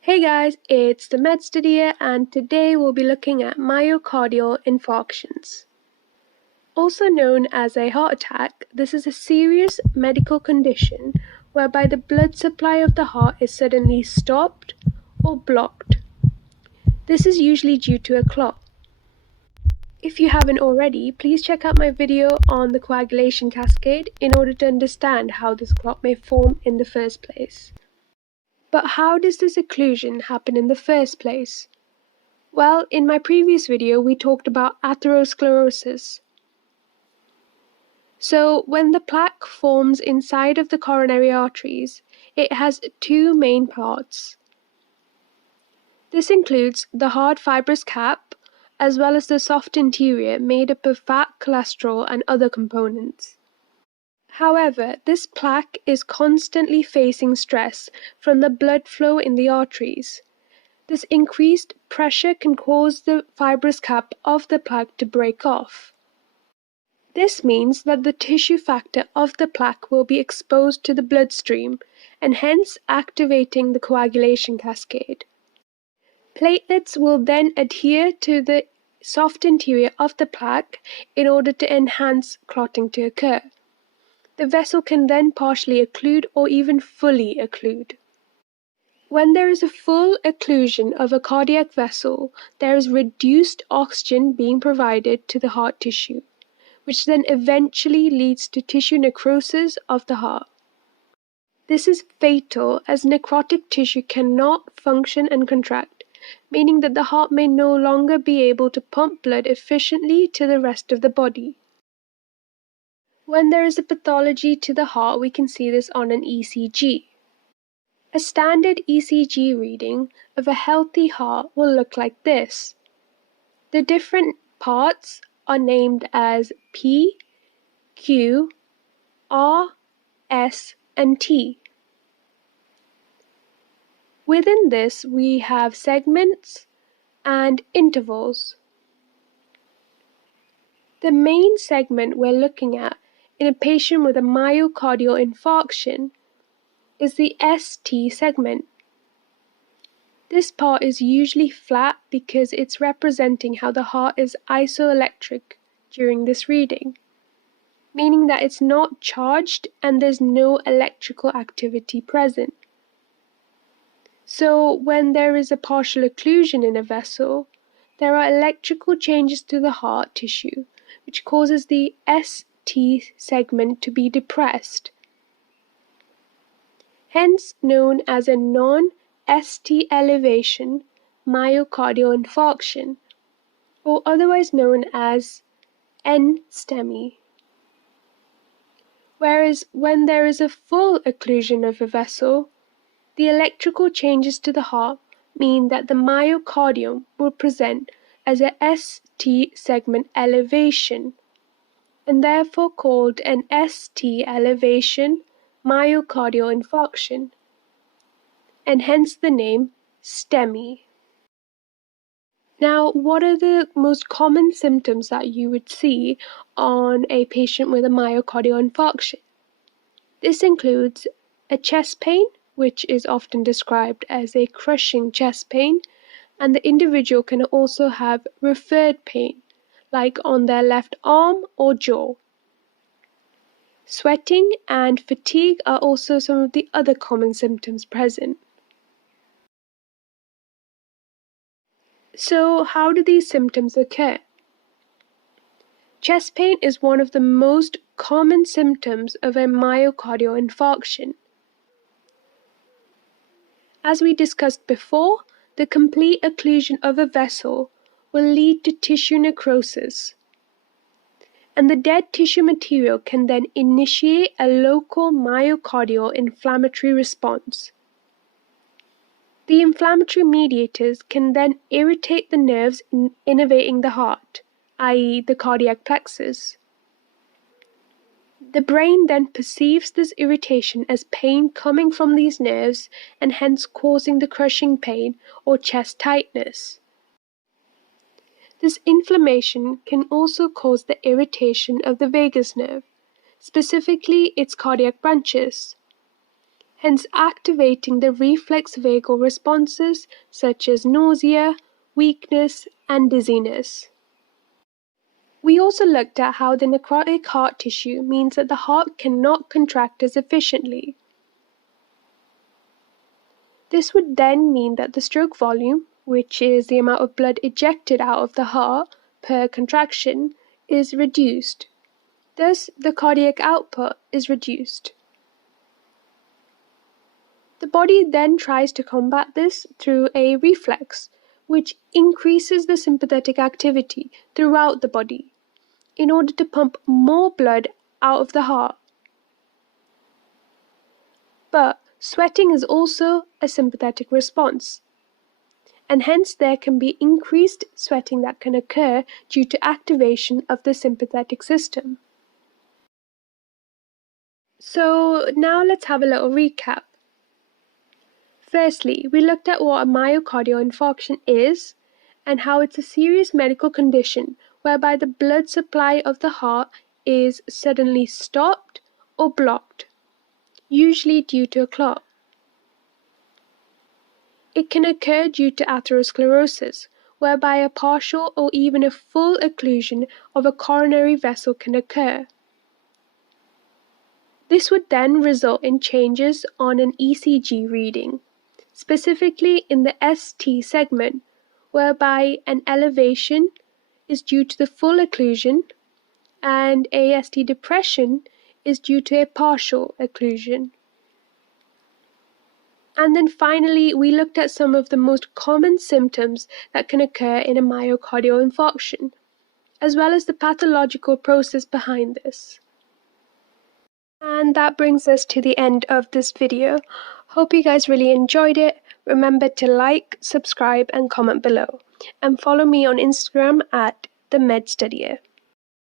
Hey guys, it's the MedStudier, and today we'll be looking at myocardial infarctions. Also known as a heart attack, this is a serious medical condition whereby the blood supply of the heart is suddenly stopped or blocked. This is usually due to a clot. If you haven't already, please check out my video on the coagulation cascade in order to understand how this clot may form in the first place. But how does this occlusion happen in the first place? Well, in my previous video, we talked about atherosclerosis. So, when the plaque forms inside of the coronary arteries, it has two main parts. This includes the hard fibrous cap, as well as the soft interior made up of fat, cholesterol, and other components. However, this plaque is constantly facing stress from the blood flow in the arteries. This increased pressure can cause the fibrous cap of the plaque to break off. This means that the tissue factor of the plaque will be exposed to the bloodstream and hence activating the coagulation cascade. Platelets will then adhere to the soft interior of the plaque in order to enhance clotting to occur. The vessel can then partially occlude or even fully occlude. When there is a full occlusion of a cardiac vessel, there is reduced oxygen being provided to the heart tissue, which then eventually leads to tissue necrosis of the heart. This is fatal as necrotic tissue cannot function and contract, meaning that the heart may no longer be able to pump blood efficiently to the rest of the body. When there is a pathology to the heart, we can see this on an ECG. A standard ECG reading of a healthy heart will look like this. The different parts are named as P, Q, R, S, and T. Within this, we have segments and intervals. The main segment we're looking at in a patient with a myocardial infarction is the ST segment. This part is usually flat because it's representing how the heart is isoelectric during this reading, meaning that it's not charged and there's no electrical activity present. So when there is a partial occlusion in a vessel, there are electrical changes to the heart tissue, which causes the ST segment to be depressed, hence known as a non-ST elevation myocardial infarction, or otherwise known as NSTEMI. Whereas when there is a full occlusion of a vessel, the electrical changes to the heart mean that the myocardium will present as a ST segment elevation, and therefore called an ST elevation myocardial infarction, and hence the name STEMI. Now, what are the most common symptoms that you would see on a patient with a myocardial infarction? This includes a chest pain, which is often described as a crushing chest pain, and the individual can also have referred pain, like on their left arm or jaw. Sweating and fatigue are also some of the other common symptoms present. So, how do these symptoms occur? Chest pain is one of the most common symptoms of a myocardial infarction. As we discussed before, the complete occlusion of a vessel will lead to tissue necrosis, and the dead tissue material can then initiate a local myocardial inflammatory response. The inflammatory mediators can then irritate the nerves innervating the heart, i.e. the cardiac plexus. The brain then perceives this irritation as pain coming from these nerves and hence causing the crushing pain or chest tightness. This inflammation can also cause the irritation of the vagus nerve, specifically its cardiac branches, hence activating the reflex vagal responses such as nausea, weakness, and dizziness. We also looked at how the necrotic heart tissue means that the heart cannot contract as efficiently. This would then mean that the stroke volume, which is the amount of blood ejected out of the heart per contraction, is reduced. Thus, the cardiac output is reduced. The body then tries to combat this through a reflex, which increases the sympathetic activity throughout the body in order to pump more blood out of the heart. But sweating is also a sympathetic response, and hence there can be increased sweating that can occur due to activation of the sympathetic system. So now let's have a little recap. Firstly, we looked at what a myocardial infarction is and how it's a serious medical condition whereby the blood supply of the heart is suddenly stopped or blocked, usually due to a clot. It can occur due to atherosclerosis, whereby a partial or even a full occlusion of a coronary vessel can occur. This would then result in changes on an ECG reading, specifically in the ST segment, whereby an elevation is due to the full occlusion and AST depression is due to a partial occlusion. And then finally, we looked at some of the most common symptoms that can occur in a myocardial infarction, as well as the pathological process behind this. And that brings us to the end of this video. Hope you guys really enjoyed it. Remember to like, subscribe, and comment below. And follow me on Instagram at the MedStudier.